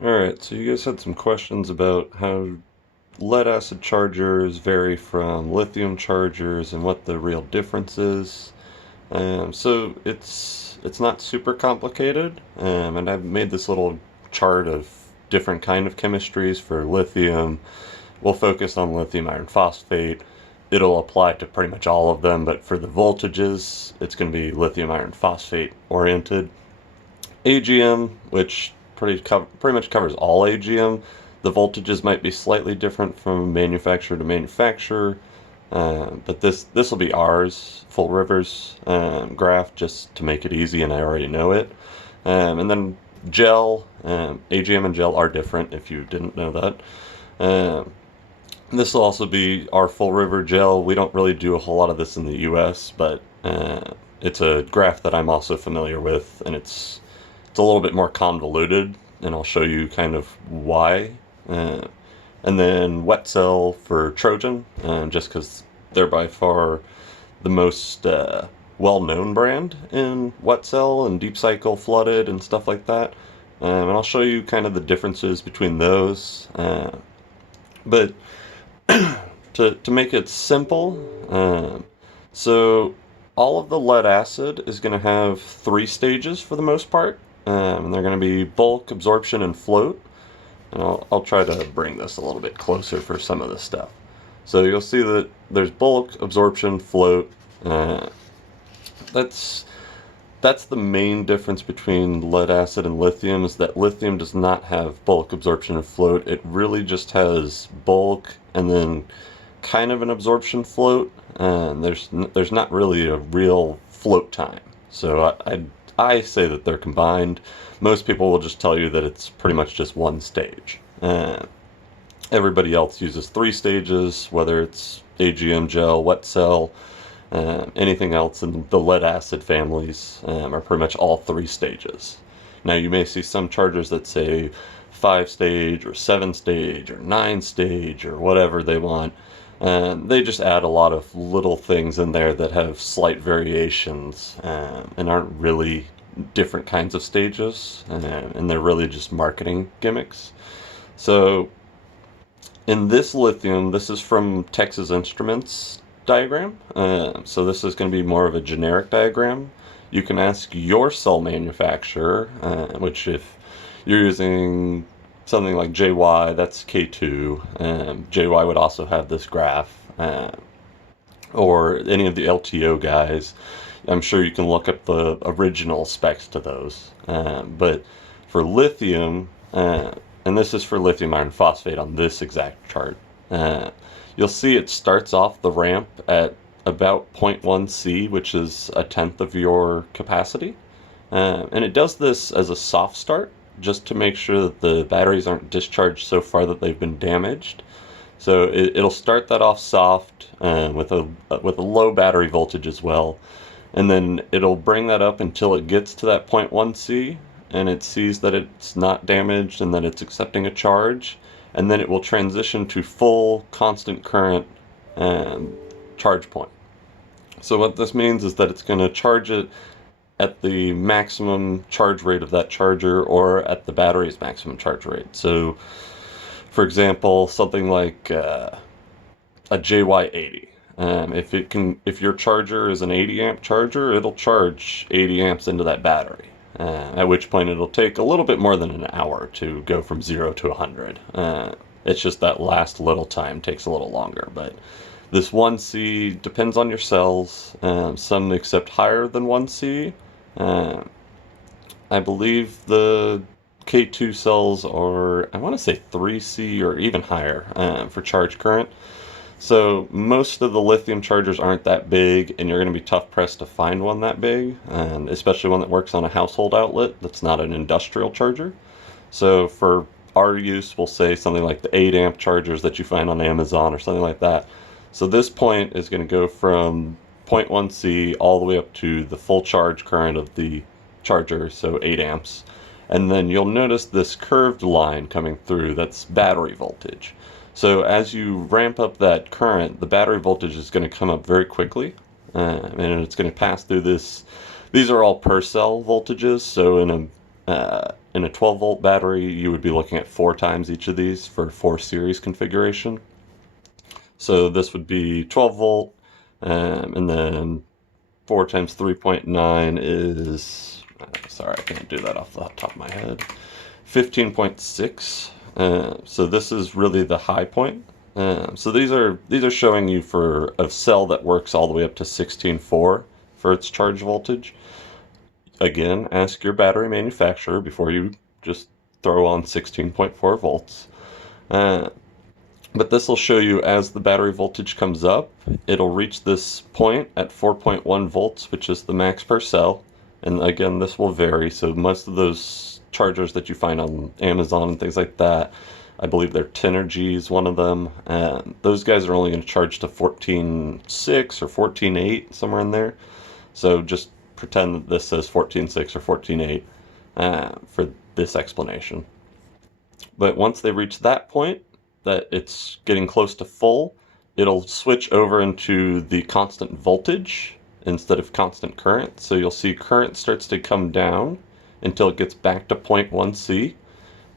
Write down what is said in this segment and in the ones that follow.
Alright, so you guys had some questions about how lead acid chargers vary from lithium chargers and what the real difference is. So it's not super complicated, and I've made this little chart of different kind of chemistries for lithium. We'll focus on lithium iron phosphate. It'll apply to pretty much all of them, but for the voltages, it's going to be lithium iron phosphate oriented. AGM, which pretty much covers all AGM. The voltages might be slightly different from manufacturer to manufacturer, but this will be ours, Full Rivers graph, just to make it easy, and I already know it. And then gel, AGM and gel are different if you didn't know that. This will also be our Full River gel. We don't really do a whole lot of this in the US, but it's a graph that I'm also familiar with, and it's a little bit more convoluted, and I'll show you kind of why. And then wet cell for Trojan, just because they're by far the most well-known brand in wet cell and deep cycle flooded and stuff like that. And I'll show you kind of the differences between those. But to make it simple, so all of the lead acid is going to have three stages for the most part. And they're going to be bulk, absorption, and float. And I'll try to bring this a little bit closer for some of this stuff. So you'll see that there's bulk, absorption, float. That's the main difference between lead acid and lithium, is that lithium does not have bulk, absorption, and float. It really just has bulk and then kind of an absorption float. And there's not really a real float time. So I say that they're combined. Most people will just tell you that it's pretty much just one stage. Everybody else uses three stages, whether it's AGM gel, wet cell, anything else in the lead acid families are pretty much all three stages. Now you may see some chargers that say 5 stage or 7 stage or 9 stage or whatever they want. And they just add a lot of little things in there that have slight variations and aren't really different kinds of stages, and they're really just marketing gimmicks. So in this lithium, this is from Texas Instruments diagram. So this is going to be more of a generic diagram. You can ask your cell manufacturer, which if you're using something like JY, that's K2. JY would also have this graph, or any of the LTO guys. I'm sure you can look up the original specs to those. But for lithium, and this is for lithium iron phosphate on this exact chart, you'll see it starts off the ramp at about 0.1 C, which is a tenth of your capacity. And it does this as a soft start, just to make sure that the batteries aren't discharged so far that they've been damaged. So it'll start that off soft with a low battery voltage as well, and then it'll bring that up until it gets to that 0.1 C, and it sees that it's not damaged and that it's accepting a charge, and then it will transition to full constant current charge point. So what this means is that it's going to charge it at the maximum charge rate of that charger, or at the battery's maximum charge rate. So, for example, something like a JY80. If your charger is an 80 amp charger, it'll charge 80 amps into that battery. At which point it'll take a little bit more than an hour to go from 0 to 100. It's just that last little time takes a little longer, but this 1C depends on your cells. Some accept higher than 1C. I believe the K2 cells are, I want to say 3C or even higher for charge current. So most of the lithium chargers aren't that big, and you're going to be tough pressed to find one that big, and especially one that works on a household outlet that's not an industrial charger. So for our use, we'll say something like the 8 amp chargers that you find on Amazon or something like that. So this point is going to go from 0.1 C all the way up to the full charge current of the charger, so 8 amps. And then you'll notice this curved line coming through, that's battery voltage. So as you ramp up that current, the battery voltage is going to come up very quickly, and it's going to pass through this. These are all per cell voltages, so in a 12 volt battery, you would be looking at 4 times each of these for 4 series configuration. So this would be 12 volt, and then 4 times 3.9 is, sorry, I can't do that off the top of my head, 15.6. So this is really the high point. So these are showing you for a cell that works all the way up to 16.4 for its charge voltage. Again, ask your battery manufacturer before you just throw on 16.4 volts. But this will show you as the battery voltage comes up, it'll reach this point at 4.1 volts, which is the max per cell. And again, this will vary. So most of those chargers that you find on Amazon and things like that, I believe they're Tenergy is one of them. And those guys are only going to charge to 14.6 or 14.8, somewhere in there. So just pretend that this says 14.6 or 14.8 for this explanation. But once they reach that point, that it's getting close to full, it'll switch over into the constant voltage instead of constant current. So you'll see current starts to come down until it gets back to 0.1 C,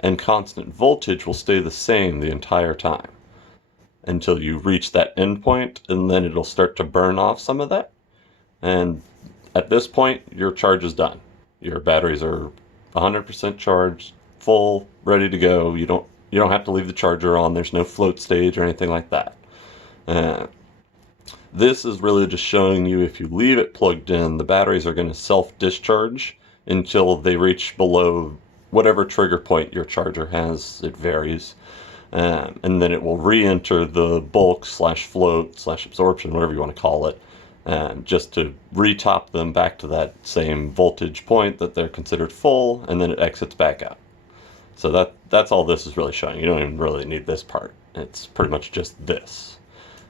and constant voltage will stay the same the entire time until you reach that endpoint, and then it'll start to burn off some of that. And at this point, your charge is done. Your batteries are 100% charged, full, ready to go. You don't have to leave the charger on. There's no float stage or anything like that. This is really just showing you if you leave it plugged in, the batteries are going to self-discharge until they reach below whatever trigger point your charger has. It varies. And then it will re-enter the bulk slash float slash absorption, whatever you want to call it, just to retop them back to that same voltage point that they're considered full, and then it exits back out. So that's all this is really showing. You don't even really need this part. It's pretty much just this.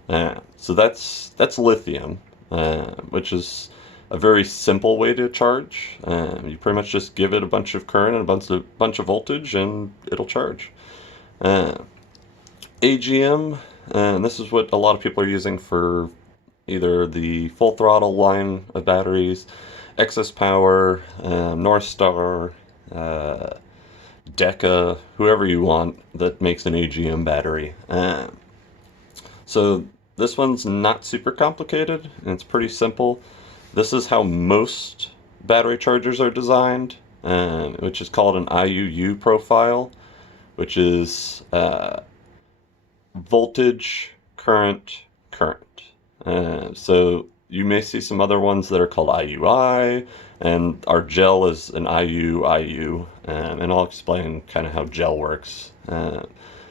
So that's lithium, which is a very simple way to charge. You pretty much just give it a bunch of current and a bunch of voltage, and it'll charge. AGM, and this is what a lot of people are using for either the full throttle line of batteries, excess power, North Star, Deca, whoever you want that makes an AGM battery. So this one's not super complicated, and it's pretty simple. This is how most battery chargers are designed, which is called an IUU profile, which is voltage, current, current. So you may see some other ones that are called IUI, and our gel is an IU, and I'll explain kind of how gel works.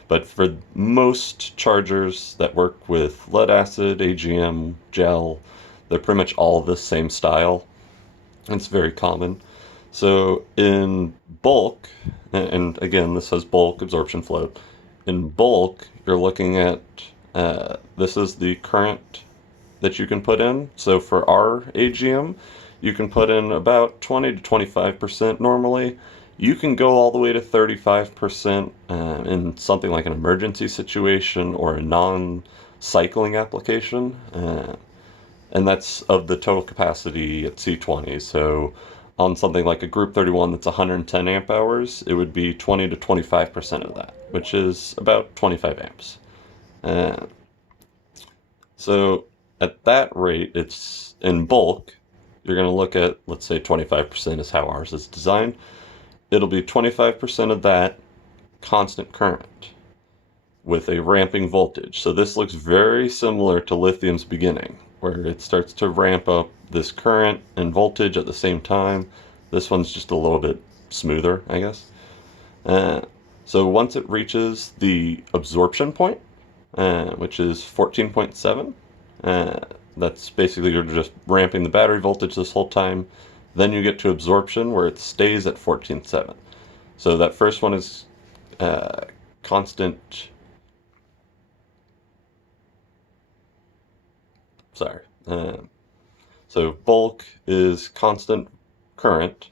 But for most chargers that work with lead acid, AGM, gel, they're pretty much all the same style. It's very common. So in bulk, and again, this says bulk, absorption, float. In bulk, you're looking at, this is the current that you can put in. So for our AGM, you can put in about 20 to 25% normally. You can go all the way to 35% in something like an emergency situation or a non-cycling application. And that's of the total capacity at C20. So on something like a Group 31 that's 110 amp hours, it would be 20 to 25% of that, which is about 25 amps. So at that rate, it's in bulk, you're going to look at, let's say 25% is how ours is designed. It'll be 25% of that constant current with a ramping voltage. So this looks very similar to lithium's beginning, where it starts to ramp up this current and voltage at the same time. This one's just a little bit smoother, I guess. So once it reaches the absorption point, which is 14.7, that's basically you're just ramping the battery voltage this whole time. Then you get to absorption where it stays at 14.7. So that first one is constant. Sorry. So bulk is constant current,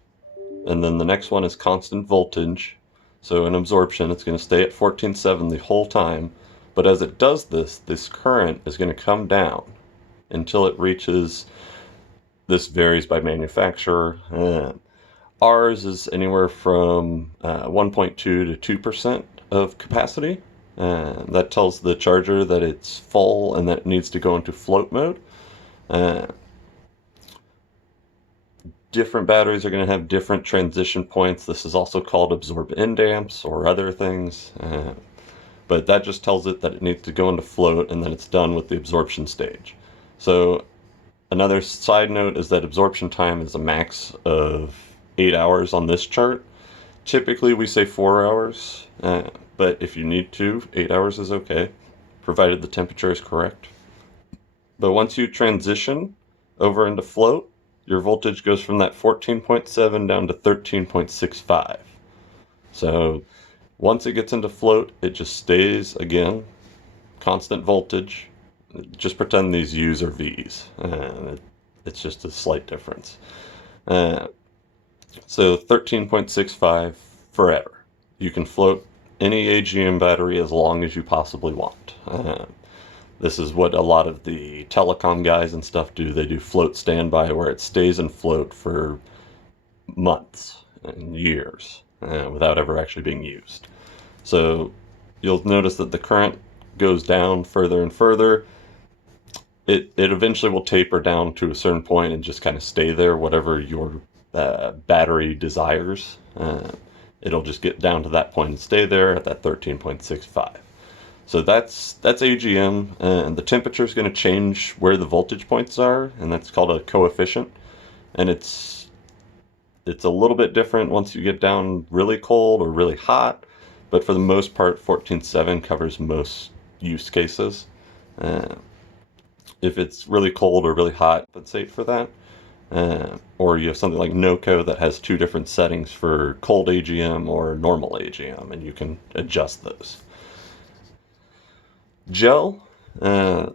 and then the next one is constant voltage. So in absorption, it's going to stay at 14.7 the whole time. But as it does this current is going to come down until it reaches, this varies by manufacturer. Ours is anywhere from 1.2 to 2% of capacity. That tells the charger that it's full and that it needs to go into float mode. Uh, Different batteries are going to have different transition points. This is also called absorb end amps or other things. But that just tells it that it needs to go into float and then it's done with the absorption stage. So another side note is that absorption time is a max of 8 hours on this chart. Typically we say 4 hours, but if you need to, 8 hours is okay, provided the temperature is correct. But once you transition over into float, your voltage goes from that 14.7 down to 13.65. So once it gets into float, it just stays, again, constant voltage. Just pretend these U's are V's. It's just a slight difference. So 13.65 forever. You can float any AGM battery as long as you possibly want. This is what a lot of the telecom guys and stuff do. They do float standby where it stays in float for months and years without ever actually being used. So you'll notice that the current goes down further and further. It eventually will taper down to a certain point and just kind of stay there, whatever your battery desires. It'll just get down to that point and stay there at that 13.65. So that's AGM, and the temperature is going to change where the voltage points are, and that's called a coefficient. And it's a little bit different once you get down really cold or really hot, but for the most part, 14.7 covers most use cases. If it's really cold or really hot, that's 8 for that. Or you have something like NOCO that has two different settings for cold AGM or normal AGM, and you can adjust those. Gel.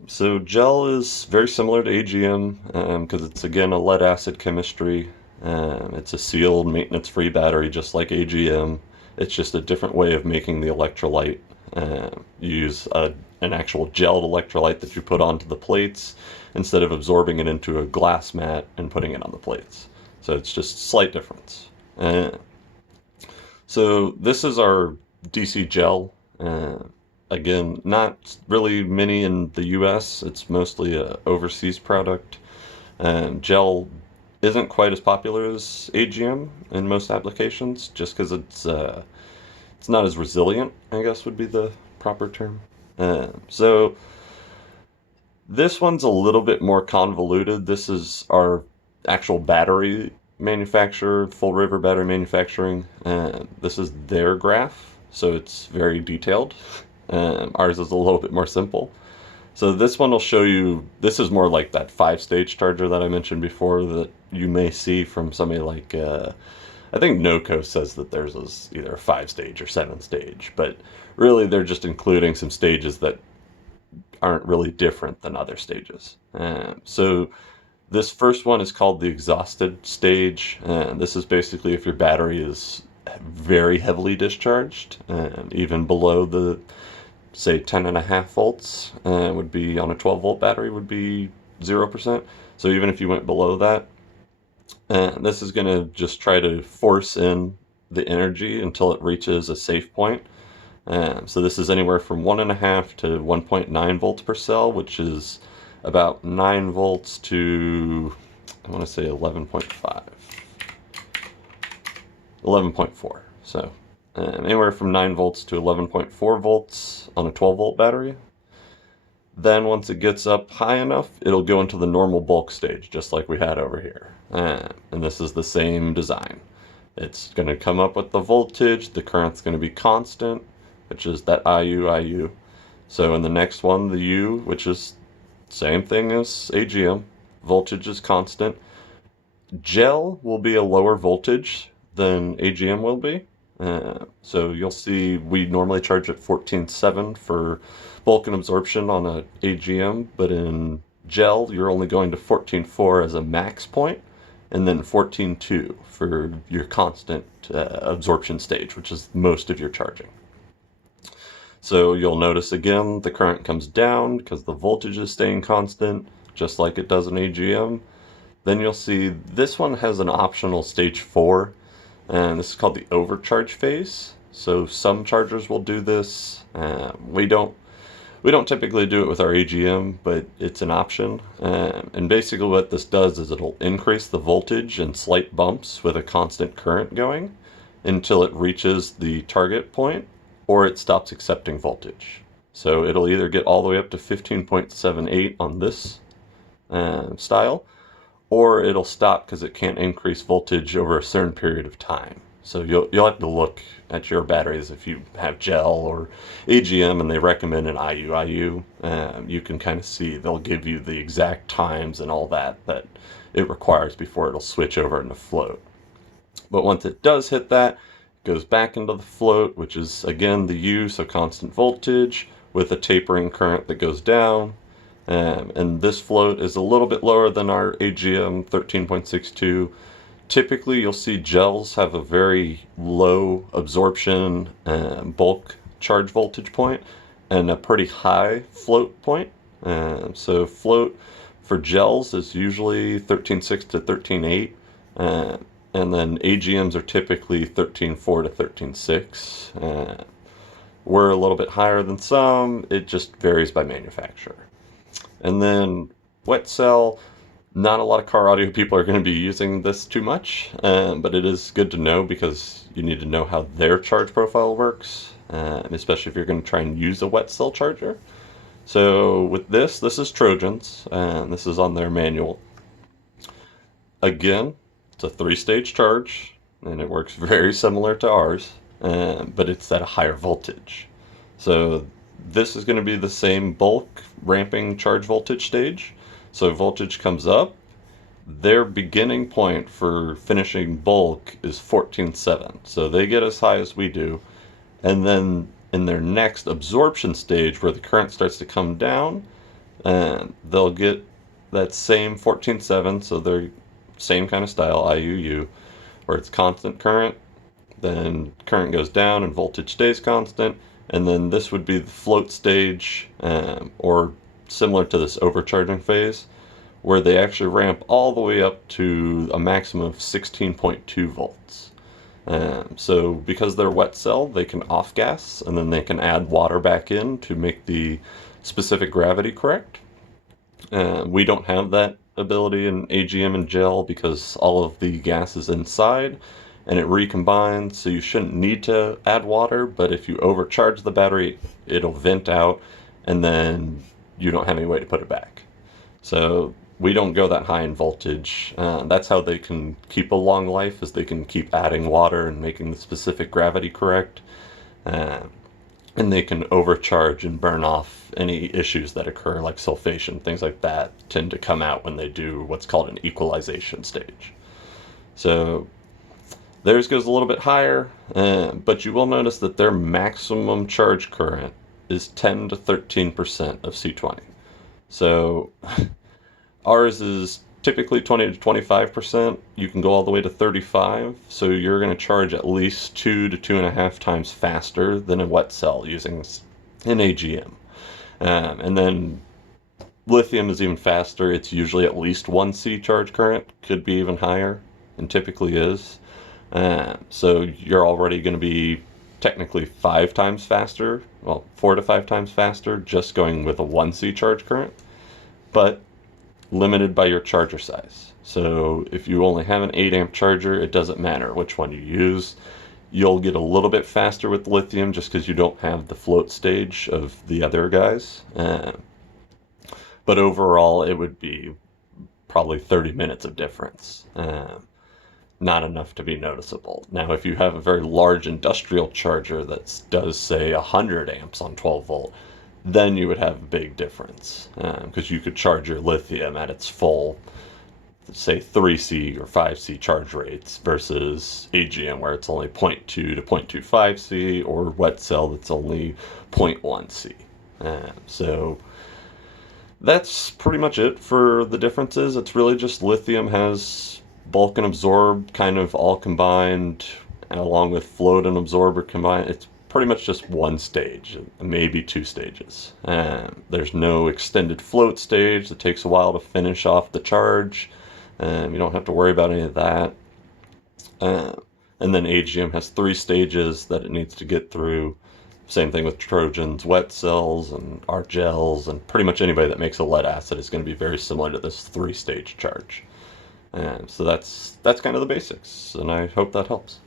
So gel is very similar to AGM because it's, again, a lead acid chemistry. It's a sealed, maintenance-free battery just like AGM. It's just a different way of making the electrolyte. You use an actual gelled electrolyte that you put onto the plates instead of absorbing it into a glass mat and putting it on the plates. So it's just a slight difference. So this is our DC gel. Again, not really many in the US. It's mostly an overseas product. Gel isn't quite as popular as AGM in most applications just because it's not as resilient, I guess would be the proper term. So this one's a little bit more convoluted. This is our actual battery manufacturer, Full River Battery Manufacturing. This is their graph, so it's very detailed. Ours is a little bit more simple. So this one will show you, this is more like that 5-stage charger that I mentioned before that you may see from somebody like, I think NOCO says that theirs is either a 5-stage or 7-stage, but really they're just including some stages that aren't really different than other stages. So this first one is called the exhausted stage. This is basically if your battery is very heavily discharged, even below the, say, 10.5 volts would be on a 12-volt battery would be 0%. So even if you went below that, this is going to just try to force in the energy until it reaches a safe point. So this is anywhere from 1.5 to 1.9 volts per cell, which is about 9 volts to, I want to say 11.5. 11.4. So anywhere from 9 volts to 11.4 volts on a 12-volt battery. Then once it gets up high enough, it'll go into the normal bulk stage, just like we had over here. And this is the same design. It's going to come up with the voltage, the current's going to be constant, which is that IU. So in the next one, the U, which is same thing as AGM, voltage is constant. Gel will be a lower voltage than AGM will be. So you'll see we normally charge at 14.7 for bulk and absorption on a AGM, but in gel you're only going to 14.4 as a max point, and then 14.2 for your constant absorption stage, which is most of your charging. So you'll notice again the current comes down because the voltage is staying constant, just like it does in AGM. Then you'll see this one has an optional stage 4. and this is called the overcharge phase. So some chargers will do this. We don't typically do it with our AGM, but it's an option. And basically what this does is it'll increase the voltage in slight bumps with a constant current going until it reaches the target point or it stops accepting voltage. So it'll either get all the way up to 15.78 on this style, or it'll stop because it can't increase voltage over a certain period of time. So you'll have to look at your batteries if you have gel or AGM and they recommend an IU. You can kind of see they'll give you the exact times and all that it requires before it'll switch over into float. But once it does hit that, it goes back into the float, which is again the U, so constant voltage with a tapering current that goes down. And this float is a little bit lower than our AGM 13.62. Typically, you'll see gels have a very low absorption bulk charge voltage point and a pretty high float point. So float for gels is usually 13.6 to 13.8. And then AGMs are typically 13.4 to 13.6. We're a little bit higher than some. It just varies by manufacturer. And then wet cell, not a lot of car audio people are going to be using this too much, but it is good to know because you need to know how their charge profile works, especially if you're going to try and use a wet cell charger. So with this is Trojans, and this is on their manual. Again, it's a 3-stage charge, and it works very similar to ours, but it's at a higher voltage. So this is going to be the same bulk ramping charge voltage stage. So voltage comes up. Their beginning point for finishing bulk is 14.7. So they get as high as we do. And then in their next absorption stage where the current starts to come down, they'll get that same 14.7. So they're same kind of style, IUU, where it's constant current. Then current goes down and voltage stays constant. And then this would be the float stage, or similar to this overcharging phase, where they actually ramp all the way up to a maximum of 16.2 volts. So because they're wet cell, they can off gas, and then they can add water back in to make the specific gravity correct. We don't have that ability in AGM and gel because all of the gas is inside and it recombines, so you shouldn't need to add water, but if you overcharge the battery, it'll vent out, and then you don't have any way to put it back. So we don't go that high in voltage. That's how they can keep a long life, is they can keep adding water and making the specific gravity correct. And they can overcharge and burn off any issues that occur, like sulfation, things like that tend to come out when they do what's called an equalization stage. So theirs goes a little bit higher, but you will notice that their maximum charge current is 10 to 13% of C20. So ours is typically 20 to 25%. You can go all the way to 35. So you're going to charge at least 2 to 2.5 times faster than a wet cell using an AGM. And then lithium is even faster. It's usually at least 1C charge current, could be even higher, and typically is. So you're already going to be technically 5 times faster, well, 4 to 5 times faster just going with a 1C charge current, but limited by your charger size. So if you only have an 8 amp charger, it doesn't matter which one you use. You'll get a little bit faster with lithium just because you don't have the float stage of the other guys. But overall, it would be probably 30 minutes of difference. Not enough to be noticeable. Now, if you have a very large industrial charger that does, say, 100 amps on 12 volt, then you would have a big difference, because you could charge your lithium at its full, say, 3C or 5C charge rates versus AGM, where it's only 0.2 to 0.25C, or wet cell that's only 0.1C. So that's pretty much it for the differences. It's really just lithium has bulk and absorb kind of all combined, along with float and absorber combined. It's pretty much just one stage, maybe 2 stages. There's no extended float stage that takes a while to finish off the charge. You don't have to worry about any of that. And then agium has 3 stages that it needs to get through. Same thing with Trojan's wet cells and Argels, and pretty much anybody that makes a lead acid is going to be very similar to this 3-stage charge. And so that's kind of the basics, and I hope that helps.